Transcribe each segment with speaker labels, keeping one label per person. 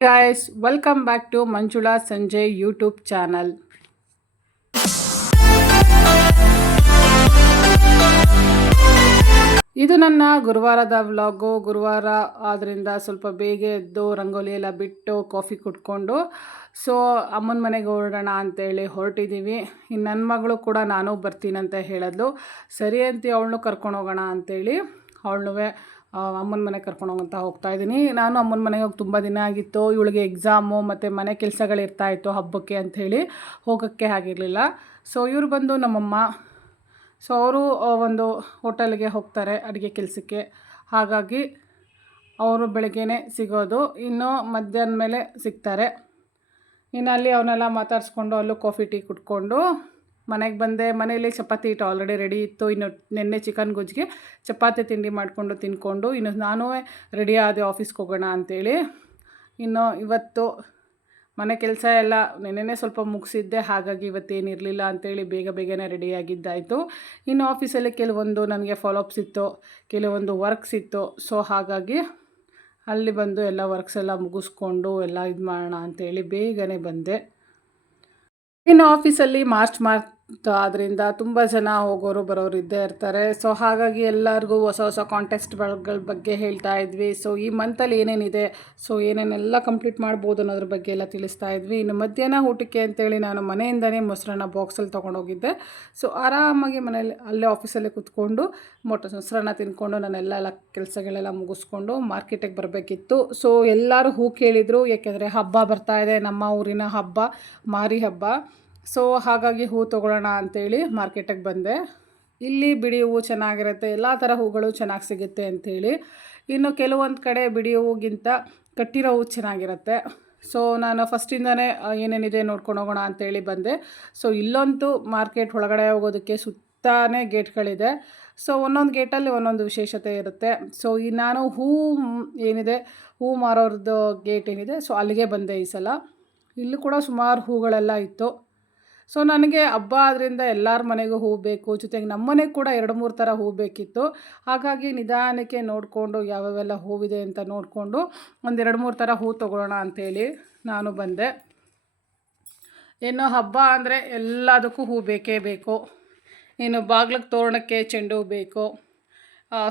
Speaker 1: guys welcome back to Manjula Sanjay YouTube channel ಇದು ನನ್ನ ಗುರುವಾರದ vlog ಗುರುವಾರ ಆದ್ದರಿಂದ ಸ್ವಲ್ಪ ಬೇಗ ಎದ್ದು ರಂಗೋಲಿ ಎಲ್ಲ ಬಿಟ್ಟು ಕಾಫಿ ಕುಟ್ಕೊಂಡು ಸೊ ಅಮ್ಮನ ಮನೆಗೆ ಹೊರಡೋಣ ಅಂತೇಳಿ ಹೊರಟಿದ್ದೀವಿ ಇನ್ನು ನನ್ನ ಮಗಳು ಕೂಡ ನಾನು ಬರ್ತೀನಂತ ಹೇಳಿದ್ಲು. ಸರಿ ಅಂತ, ಅವಳನ್ನು ಕರ್ಕೊಂಡು ಹೋಗೋಣ ಅಂತೇಳಿ ಅವಳನ್ನೂ ಅಮ್ಮನ ಮನೆಗೆ ಕರ್ಕೊಂಡು ಹೋಗಂತ ಹೋಗ್ತಾ ಇದ್ದೀನಿ. ನಾನು ಅಮ್ಮನ ಮನೆಗೆ ಹೋಗಿ ತುಂಬ ದಿನ ಆಗಿತ್ತು. ಇವಳಿಗೆ ಎಕ್ಸಾಮು ಮತ್ತು ಮನೆ ಕೆಲಸಗಳು ಇತ್ತು ಹಬ್ಬಕ್ಕೆ ಅಂಥೇಳಿ ಹೋಗೋಕ್ಕೆ ಆಗಿರಲಿಲ್ಲ. ಸೊ ಇವರು ಬಂದು ನಮ್ಮಮ್ಮ. ಸೊ ಅವರು ಒಂದು ಹೋಟೆಲ್ಗೆ ಹೋಗ್ತಾರೆ ಅಡುಗೆ ಕೆಲಸಕ್ಕೆ. ಹಾಗಾಗಿ ಅವರು ಬೆಳಗ್ಗೆನೇ ಸಿಗೋದು. ಇನ್ನು ಮಧ್ಯಾಹ್ನ ಮೇಲೆ ಸಿಗ್ತಾರೆ. ಇನ್ನು ಅಲ್ಲಿ ಅವನ್ನೆಲ್ಲ ಮಾತಾಡಿಸ್ಕೊಂಡು ಅಲ್ಲೂ ಕಾಫಿ ಟೀ ಕುಟ್ಕೊಂಡು ಮನೆಗೆ ಬಂದೆ, ಮನೆಯಲ್ಲಿ ಚಪಾತಿ ಇಟ್ಟು ಆಲ್ರೆಡಿ ರೆಡಿ ಇತ್ತು. ಇನ್ನು ನಿನ್ನೆ ಚಿಕನ್ ಗೊಜ್ಜಿಗೆ ಚಪಾತಿ ತಿಂಡಿ ಮಾಡಿಕೊಂಡು ತಿನ್ಕೊಂಡು, ಇನ್ನು ನಾನೂ ರೆಡಿ ಆದೆ ಆಫೀಸ್ಗೆ ಹೋಗೋಣ ಅಂಥೇಳಿ ಇನ್ನು ಇವತ್ತು ಮನೆ ಕೆಲಸ ಎಲ್ಲ ನೆನ್ನೆನೇ ಸ್ವಲ್ಪ ಮುಗಿಸಿದ್ದೆ, ಹಾಗಾಗಿ ಇವತ್ತೇನಿರಲಿಲ್ಲ ಅಂತೇಳಿ ಬೇಗ ಬೇಗನೆ ರೆಡಿಯಾಗಿದ್ದಾಯಿತು ಇನ್ನು ಆಫೀಸಲ್ಲಿ ಕೆಲವೊಂದು ನನಗೆ ಫಾಲೋಅಪ್ಸ್ ಇತ್ತು, ಕೆಲವೊಂದು ವರ್ಕ್ಸ್ ಇತ್ತು. ಸೊ ಹಾಗಾಗಿ ಅಲ್ಲಿ ಬಂದು ಎಲ್ಲ ವರ್ಕ್ಸ್ ಎಲ್ಲ ಮುಗಿಸ್ಕೊಂಡು ಎಲ್ಲ ಇದು ಮಾಡೋಣ ಅಂತೇಳಿ ಬೇಗನೆ ಬಂದೆ. ಇನ್ನು ಆಫೀಸಲ್ಲಿ ಮಾರ್ಚ್ ಮಾರ್ಚ್ ಆದ್ದರಿಂದ ತುಂಬ ಜನ ಹೋಗೋರು ಬರೋರು ಇದ್ದೇ ಇರ್ತಾರೆ. ಸೊ ಹಾಗಾಗಿ ಎಲ್ಲರಿಗೂ ಹೊಸ ಹೊಸ ಕಾಂಟೆಸ್ಟ್ಗಳ ಬಗ್ಗೆ ಹೇಳ್ತಾ ಇದ್ವಿ. ಸೊ ಈ ಮಂತಲ್ಲಿ ಏನೇನಿದೆ? ಸೊ ಏನೇನೆಲ್ಲ ಕಂಪ್ಲೀಟ್ ಮಾಡ್ಬೋದು ಅನ್ನೋದ್ರ ಬಗ್ಗೆ ಎಲ್ಲ ತಿಳಿಸ್ತಾ ಇದ್ವಿ. ಇನ್ನು ಮಧ್ಯಾಹ್ನ ಊಟಕ್ಕೆ ಅಂತೇಳಿ ನಾನು ಮನೆಯಿಂದನೇ ಮೊಸರನ್ನ ಬಾಕ್ಸಲ್ಲಿ ತೊಗೊಂಡೋಗಿದ್ದೆ. ಸೊ ಆರಾಮಾಗಿ ಮನೇಲಿ ಅಲ್ಲೇ ಆಫೀಸಲ್ಲೇ ಕೂತ್ಕೊಂಡು ಮೊಟ್ಟ ಮೊಸರನ್ನ ತಿನ್ಕೊಂಡು ನಾನೆಲ್ಲ ಎಲ್ಲ ಕೆಲಸಗಳೆಲ್ಲ ಮುಗಿಸ್ಕೊಂಡು ಮಾರ್ಕೆಟಿಗೆ ಬರಬೇಕಿತ್ತು. ಸೊ ಎಲ್ಲರೂ ಹೂ ಕೇಳಿದರು. ಯಾಕೆಂದರೆ ಹಬ್ಬ ಬರ್ತಾ ಇದೆ. ನಮ್ಮ ಊರಿನ ಹಬ್ಬ, ಮಾರಿ ಹಬ್ಬ. ಸೊ ಹಾಗಾಗಿ ಹೂ ತೊಗೊಳ್ಳೋಣ ಅಂತೇಳಿ ಮಾರ್ಕೆಟಿಗೆ ಬಂದೆ. ಇಲ್ಲಿ ಬಿಡಿ ಹೂವು ಚೆನ್ನಾಗಿರುತ್ತೆ, ಎಲ್ಲ ಥರ ಹೂಗಳು ಚೆನ್ನಾಗಿ ಸಿಗುತ್ತೆ ಅಂಥೇಳಿ ಇನ್ನು ಕೆಲವೊಂದು ಕಡೆ ಬಿಡಿ ಹೂವಿಗಿಂತ ಕಟ್ಟಿರೋ ಹೂವು ಚೆನ್ನಾಗಿರುತ್ತೆ. ಸೊ ನಾನು ಫಸ್ಟಿಂದನೇ ಏನೇನಿದೆ ನೋಡ್ಕೊಂಡು ಹೋಗೋಣ ಅಂತೇಳಿ ಬಂದೆ. ಸೊ ಇಲ್ಲಂತೂ ಮಾರ್ಕೆಟ್ ಒಳಗಡೆ ಹೋಗೋದಕ್ಕೆ ಸುತ್ತಾನೇ ಗೇಟ್ಗಳಿದೆ. ಸೊ ಒಂದೊಂದು ಗೇಟಲ್ಲಿ ಒಂದೊಂದು ವಿಶೇಷತೆ ಇರುತ್ತೆ. ಸೊ ಈ ನಾನು ಹೂ ಏನಿದೆ, ಹೂ ಮಾರೋರ್ದು ಗೇಟ್ ಏನಿದೆ, ಸೊ ಅಲ್ಲಿಗೆ ಬಂದೆ ಈ ಸಲ. ಇಲ್ಲೂ ಕೂಡ ಸುಮಾರು ಹೂಗಳೆಲ್ಲ ಇತ್ತು. ಸೊ ನನಗೆ ಹಬ್ಬ ಆದ್ದರಿಂದ ಎಲ್ಲರ ಮನೆಗೂ ಹೂ ಬೇಕು, ಜೊತೆಗೆ ನಮ್ಮ ಮನೆಗೆ ಕೂಡ ಎರಡು ಮೂರು ಥರ ಹೂ ಬೇಕಿತ್ತು. ಹಾಗಾಗಿ ನಿಧಾನಕ್ಕೆ ನೋಡಿಕೊಂಡು ಯಾವ್ಯಾವೆಲ್ಲ ಹೂವಿದೆ ಅಂತ ನೋಡಿಕೊಂಡು ಒಂದೆರಡು ಮೂರು ಥರ ಹೂ ತೊಗೊಳ್ಳೋಣ ಅಂಥೇಳಿ ನಾನು ಬಂದೆ. ಇನ್ನು ಹಬ್ಬ ಅಂದರೆ ಎಲ್ಲದಕ್ಕೂ ಹೂ ಬೇಕೇ ಬೇಕು. ಇನ್ನು ಬಾಗ್ಲಿಗೆ ತೋರಣಕ್ಕೆ ಚೆಂಡು ಹೂ ಬೇಕು.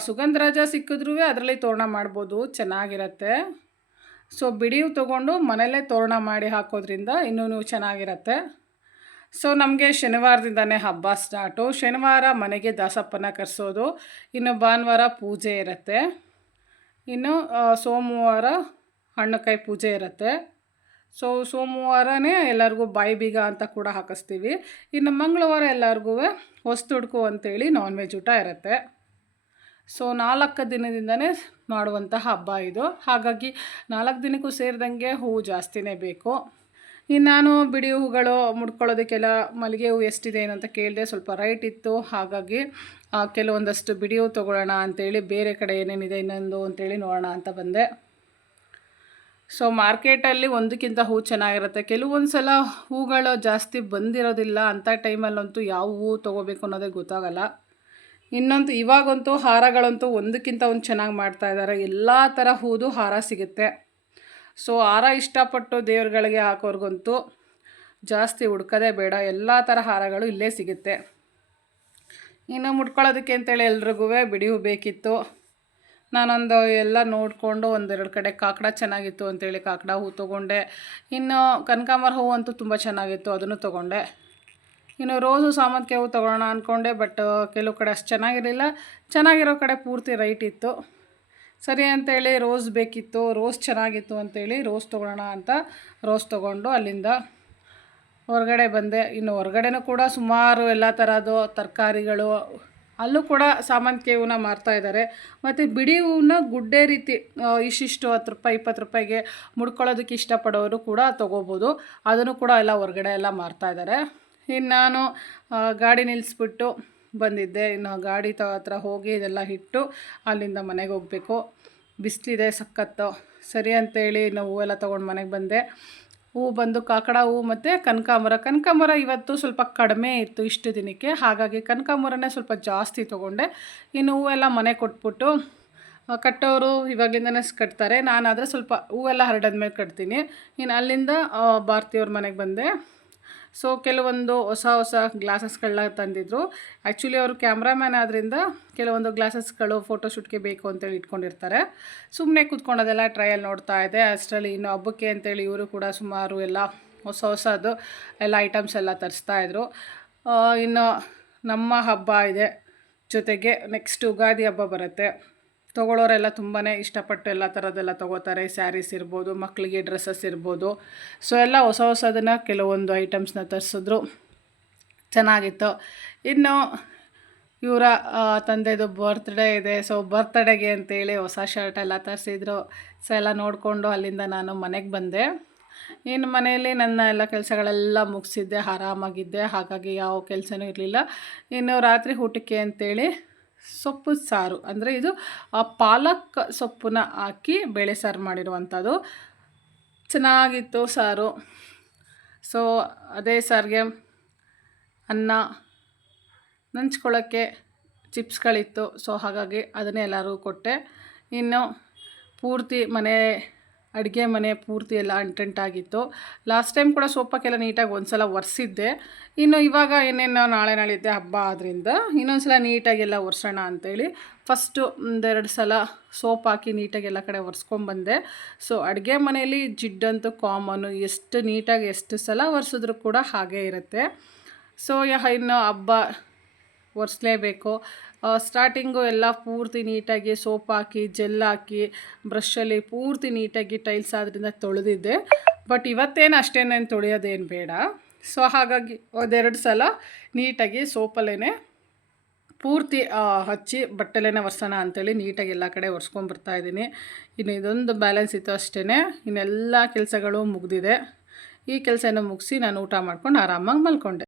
Speaker 1: ಸುಗಂಧರಾಜ ಸಿಕ್ಕಿದ್ರೂ ಅದರಲ್ಲಿ ತೋರಣ ಮಾಡ್ಬೋದು, ಚೆನ್ನಾಗಿರತ್ತೆ. ಸೊ ಬಿಡಿ ತೊಗೊಂಡು ಮನೆಯಲ್ಲೇ ತೋರಣ ಮಾಡಿ ಹಾಕೋದ್ರಿಂದ ಇನ್ನೂ ಚೆನ್ನಾಗಿರತ್ತೆ. ಸೊ ನಮಗೆ ಶನಿವಾರದಿಂದನೇ ಹಬ್ಬ ಸ್ಟಾರ್ಟು ಶನಿವಾರ ಮನೆಗೆ ದಾಸಪ್ಪನ ಕರೆಸೋದು. ಇನ್ನು ಭಾನುವಾರ ಪೂಜೆ ಇರುತ್ತೆ. ಇನ್ನು ಸೋಮವಾರ ಹಣ್ಣುಕಾಯಿ ಪೂಜೆ ಇರುತ್ತೆ. ಸೊ ಸೋಮವಾರನೇ ಎಲ್ಲರಿಗೂ ಬಾಯಿ ಬೀಗ ಅಂತ ಕೂಡ ಹಾಕಿಸ್ತೀವಿ. ಇನ್ನು ಮಂಗಳವಾರ ಎಲ್ಲರಿಗೂ ಹೊಸ್ತುಡ್ಕು ಅಂತೇಳಿ ನಾನ್ ವೆಜ್ ಊಟ ಇರುತ್ತೆ. ಸೊ ನಾಲ್ಕು ದಿನದಿಂದನೇ ಮಾಡುವಂತಹ ಹಬ್ಬ ಇದು. ಹಾಗಾಗಿ ನಾಲ್ಕು ದಿನಕ್ಕೂ ಸೇರಿದಂಗೆ ಹೂವು ಜಾಸ್ತಿನೇ ಬೇಕು. ಇನ್ನು ನಾನು ಬಿಡಿ ಹೂಗಳು ಮುಡ್ಕೊಳ್ಳೋದಕ್ಕೆಲ್ಲ ಮಲ್ಲಿಗೆ ಹೂವು ಎಷ್ಟಿದೆ ಏನಂತ ಕೇಳಿದೆ ಸ್ವಲ್ಪ ರೈಟ್ ಇತ್ತು. ಹಾಗಾಗಿ ಕೆಲವೊಂದಷ್ಟು ಬಿಡಿ ಹೂ ತೊಗೊಳ್ಳೋಣ ಅಂತೇಳಿ ಬೇರೆ ಕಡೆ ಏನೇನಿದೆ ಇನ್ನೊಂದು ಅಂತೇಳಿ ನೋಡೋಣ ಅಂತ ಬಂದೆ. ಸೊ ಮಾರ್ಕೆಟಲ್ಲಿ ಒಂದಕ್ಕಿಂತ ಹೂ ಚೆನ್ನಾಗಿರುತ್ತೆ. ಕೆಲವೊಂದು ಸಲ ಹೂಗಳು ಜಾಸ್ತಿ ಬಂದಿರೋದಿಲ್ಲ ಅಂಥ ಟೈಮಲ್ಲಂತೂ ಯಾವ ಹೂವು ತೊಗೋಬೇಕು ಅನ್ನೋದೇ ಗೊತ್ತಾಗಲ್ಲ. ಇನ್ನೊಂದು ಇವಾಗಂತೂ ಹಾರಗಳಂತೂ ಒಂದಕ್ಕಿಂತ ಒಂದು ಚೆನ್ನಾಗಿ ಮಾಡ್ತಾಯಿದ್ದಾರೆ ಎಲ್ಲ ಥರ ಹೂದು ಹಾರ ಸಿಗುತ್ತೆ. ಸೊ ಹಾರ ಇಷ್ಟಪಟ್ಟು ದೇವ್ರುಗಳಿಗೆ ಹಾಕೋರ್ಗಂತೂ ಜಾಸ್ತಿ ಹುಡ್ಕೋದೇ ಬೇಡ. ಎಲ್ಲ ಥರ ಹಾರಗಳು ಇಲ್ಲೇ ಸಿಗುತ್ತೆ. ಇನ್ನು ಮುಟ್ಕೊಳ್ಳೋದಕ್ಕೆ ಅಂತೇಳಿ ಎಲ್ರಿಗೂ ಬಿಡಿ ಹೂ ಬೇಕಿತ್ತು. ನಾನೊಂದು ಎಲ್ಲ ನೋಡಿಕೊಂಡು ಒಂದೆರಡು ಕಡೆ ಕಾಕಡ ಚೆನ್ನಾಗಿತ್ತು ಅಂತೇಳಿ ಕಾಕಡ ಹೂ ತೊಗೊಂಡೆ. ಇನ್ನು ಕನಕಾಂಬರ ಹೂವು ಅಂತೂ ತುಂಬ ಚೆನ್ನಾಗಿತ್ತು, ಅದನ್ನು ತೊಗೊಂಡೆ. ಇನ್ನು ರೋಸು ಸಾಮಂತಿಗೆ ಹೂ ತೊಗೊಳ್ಳೋಣ ಅಂದ್ಕೊಂಡೆ ಬಟ್ ಕೆಲವು ಕಡೆ ಅಷ್ಟು ಚೆನ್ನಾಗಿರಲಿಲ್ಲ. ಚೆನ್ನಾಗಿರೋ ಕಡೆ ಪೂರ್ತಿ ರೈಟ್ ಇತ್ತು. ಸರಿ ಅಂತೇಳಿ ರೋಸ್ ಬೇಕಿತ್ತು, ರೋಸ್ ಚೆನ್ನಾಗಿತ್ತು ಅಂತೇಳಿ ರೋಸ್ ತೊಗೊಳ್ಳೋಣ ಅಂತ ರೋಸ್ ತೊಗೊಂಡು ಅಲ್ಲಿಂದ ಹೊರಗಡೆ ಬಂದೆ. ಇನ್ನು ಹೊರಗಡೆನೂ ಕೂಡ ಸುಮಾರು ಎಲ್ಲ ಥರದ್ದು ತರಕಾರಿಗಳು, ಅಲ್ಲೂ ಕೂಡ ಸಾಮಂತಿಗೆ ಹೂವನ್ನ ಮಾರ್ತಾಯಿದ್ದಾರೆ ಮತ್ತು ಬಿಡಿ ಹೂವನ್ನ ಗುಡ್ಡೆ ರೀತಿ ಇಷ್ಟಿಷ್ಟು ಹತ್ತು ರೂಪಾಯಿ, ಇಪ್ಪತ್ತು ರೂಪಾಯಿಗೆ ಮುಡ್ಕೊಳ್ಳೋದಕ್ಕೆ ಇಷ್ಟಪಡೋರು ಕೂಡ ತೊಗೋಬೋದು. ಅದನ್ನು ಕೂಡ ಎಲ್ಲ ಹೊರಗಡೆ ಎಲ್ಲ ಮಾರ್ತಾಯಿದ್ದಾರೆ ಇನ್ನು ನಾನು ಗಾಡಿ ನಿಲ್ಲಿಸ್ಬಿಟ್ಟು ಬಂದಿದ್ದೆ. ಇನ್ನು ಗಾಡಿ ತ ಹತ್ರ ಹೋಗಿ ಇದೆಲ್ಲ ಇಟ್ಟು ಅಲ್ಲಿಂದ ಮನೆಗೆ ಹೋಗಬೇಕು. ಬಿಸಿಲಿದೆ ಸಖತ್ತು. ಸರಿ ಅಂತೇಳಿ ಇನ್ನು ಹೂವೆಲ್ಲ ತೊಗೊಂಡು ಮನೆಗೆ ಬಂದೆ. ಹೂವು ಬಂದು ಕಾಕಡ ಹೂವು ಮತ್ತು ಕನಕಾಂಬರ. ಕನಕಾಂಬರ ಇವತ್ತು ಸ್ವಲ್ಪ ಕಡಿಮೆ ಇತ್ತು ಇಷ್ಟು ದಿನಕ್ಕೆ. ಹಾಗಾಗಿ ಕನಕಾಂಬರನೇ ಸ್ವಲ್ಪ ಜಾಸ್ತಿ ತೊಗೊಂಡೆ. ಇನ್ನು ಹೂವೆಲ್ಲ ಮನೆ ಕೊಟ್ಬಿಟ್ಟು ಕಟ್ಟೋರು ಇವಾಗಲಿಂದನೇ ಕಟ್ತಾರೆ. ನಾನಾದರೆ ಸ್ವಲ್ಪ ಹೂವೆಲ್ಲ ಮೇಲೆ ಕಟ್ತೀನಿ. ಇನ್ನು ಅಲ್ಲಿಂದ ಭಾರತಿಯವ್ರ ಮನೆಗೆ ಬಂದೆ. ಸೊ ಕೆಲವೊಂದು ಹೊಸ ಹೊಸ ಗ್ಲಾಸಸ್ಗಳನ್ನ ತಂದಿದ್ರು. ಆ್ಯಕ್ಚುಲಿ ಅವರು ಕ್ಯಾಮ್ರಾಮ್ಯಾನ್ ಆದ್ದರಿಂದ ಕೆಲವೊಂದು ಗ್ಲಾಸಸ್ಗಳು ಫೋಟೋಶೂಟ್ಗೆ ಬೇಕು ಅಂತೇಳಿ ಇಟ್ಕೊಂಡಿರ್ತಾರೆ. ಸುಮ್ಮನೆ ಕೂತ್ಕೊಂಡೋದೆಲ್ಲ ಟ್ರಯಲ್ ನೋಡ್ತಾ ಇದೆ. ಅಷ್ಟರಲ್ಲಿ ಇನ್ನು ಹಬ್ಬಕ್ಕೆ ಅಂತೇಳಿ ಇವರು ಕೂಡ ಸುಮಾರು ಎಲ್ಲ ಹೊಸ ಹೊಸದು ಎಲ್ಲ ಐಟಮ್ಸ್ ಎಲ್ಲ ತರಿಸ್ತಾಯಿದ್ರು ಇನ್ನು ನಮ್ಮ ಹಬ್ಬ ಇದೆ. ಜೊತೆಗೆ ನೆಕ್ಸ್ಟ್ ಯುಗಾದಿ ಹಬ್ಬ ಬರುತ್ತೆ. ತೊಗೊಳ್ಳೋರೆಲ್ಲ ತುಂಬಾ ಇಷ್ಟಪಟ್ಟು ಎಲ್ಲ ಥರದ್ದೆಲ್ಲ ತೊಗೋತಾರೆ. ಸ್ಯಾರೀಸ್ ಇರ್ಬೋದು ಮಕ್ಕಳಿಗೆ ಡ್ರೆಸ್ಸಸ್ ಇರ್ಬೋದು. ಸೊ, ಎಲ್ಲ ಹೊಸ ಹೊಸದನ್ನು ಕೆಲವೊಂದು ಐಟಮ್ಸ್ನ ತರಿಸಿದ್ರು. ಚೆನ್ನಾಗಿತ್ತು. ಇನ್ನು ಇವರ ತಂದೆದು ಬರ್ತ್ಡೇ ಇದೆ. ಸೊ ಬರ್ತ್ಡೇಗೆ ಅಂತೇಳಿ ಹೊಸ ಶರ್ಟ್ ಎಲ್ಲ ತರಿಸಿದ್ರು. ಸೊ, ಎಲ್ಲ ನೋಡಿಕೊಂಡು ಅಲ್ಲಿಂದ ನಾನು ಮನೆಗೆ ಬಂದೆ. ಇನ್ನು ಮನೆಯಲ್ಲಿ ನನ್ನ ಎಲ್ಲ ಕೆಲಸಗಳೆಲ್ಲ ಮುಗಿಸಿದ್ದೆ. ಆರಾಮಾಗಿದ್ದೆ. ಹಾಗಾಗಿ ಯಾವ ಕೆಲಸನೂ ಇರಲಿಲ್ಲ. ಇನ್ನು ರಾತ್ರಿ ಊಟಕ್ಕೆ ಅಂತೇಳಿ ಸೊಪ್ಪು ಸಾರು. ಅಂದರೆ ಇದು ಪಾಲಕ್ ಸೊಪ್ಪನ್ನ ಹಾಕಿ ಬೇಳೆ ಸಾರು ಮಾಡಿರುವಂಥದ್ದು. ಚೆನ್ನಾಗಿತ್ತು ಸಾರು. ಸೊ ಅದೇ ಸಾರಿಗೆ ಅನ್ನ ನಂಚ್ಕೊಳ್ಳೋಕ್ಕೆ ಚಿಪ್ಸ್ಗಳಿತ್ತು. ಸೊ ಹಾಗಾಗಿ ಅದನ್ನೇ ಎಲ್ಲರಿಗೂ ಕೊಟ್ಟೆ. ಇನ್ನು ಪೂರ್ತಿ ಮನೆ ಅಡುಗೆ ಮನೆ ಪೂರ್ತಿ ಎಲ್ಲ ಅಂಟಂಟಾಗಿತ್ತು ಲಾಸ್ಟ್ ಟೈಮ್ ಕೂಡ ಸೋಪಕ್ಕೆಲ್ಲ ನೀಟಾಗಿ ಒಂದು ಸಲ ಒರೆಸಿದ್ದೆ. ಇನ್ನು ಇವಾಗ ಏನೇನು ನಾಳೆ ನಾಳಿದ್ದೆ ಹಬ್ಬ ಆದ್ದರಿಂದ ಇನ್ನೊಂದು ಸಲ ನೀಟಾಗೆಲ್ಲ ಒರೆಸೋಣ ಅಂತೇಳಿ ಫಸ್ಟು ಒಂದೆರಡು ಸಲ ಸೋಪ್ ಹಾಕಿ ನೀಟಾಗಿ ಎಲ್ಲ ಕಡೆ ಒರೆಸ್ಕೊಂಬಂದೆ ಸೊ ಅಡುಗೆ ಮನೆಯಲ್ಲಿ ಜಿಡ್ಡಂತೂ ಕಾಮನ್ನು ಎಷ್ಟು ನೀಟಾಗಿ ಎಷ್ಟು ಸಲ ಒರೆಸಿದ್ರು ಕೂಡ ಹಾಗೇ ಇರುತ್ತೆ. ಸೊ ಇನ್ನು ಹಬ್ಬ ಒರೆಸ್ಲೇಬೇಕು. ಸ್ಟಾರ್ಟಿಂಗು ಎಲ್ಲ ಪೂರ್ತಿ ನೀಟಾಗಿ ಸೋಪ್ ಹಾಕಿ ಜೆಲ್ ಹಾಕಿ ಬ್ರಷಲ್ಲಿ ಪೂರ್ತಿ ನೀಟಾಗಿ ಟೈಲ್ಸ್ ಆದ್ದರಿಂದ ತೊಳೆದಿದ್ದೆ. ಬಟ್ ಇವತ್ತೇನು ಅಷ್ಟೇನೇನು ತೊಳೆಯೋದೇನು ಬೇಡ. ಸೊ ಹಾಗಾಗಿ ಒಂದೆರಡು ಸಲ ನೀಟಾಗಿ ಸೋಪಲ್ಲೇ ಪೂರ್ತಿ ಹಚ್ಚಿ ಬಟ್ಟೆಲೇ ಒರೆಸೋಣ ಅಂಥೇಳಿ ನೀಟಾಗಿ ಎಲ್ಲ ಕಡೆ ಒರೆಸ್ಕೊಂಬರ್ತಾ ಇದ್ದೀನಿ. ಇನ್ನು ಇದೊಂದು ಬ್ಯಾಲೆನ್ಸ್ ಇತ್ತು ಅಷ್ಟೇ ಇನ್ನೆಲ್ಲ ಕೆಲಸಗಳು ಮುಗಿದಿದೆ. ಈ ಕೆಲಸನ ಮುಗಿಸಿ ನಾನು ಊಟ ಮಾಡ್ಕೊಂಡು ಆರಾಮಾಗಿ ಮಲ್ಕೊಂಡೆ.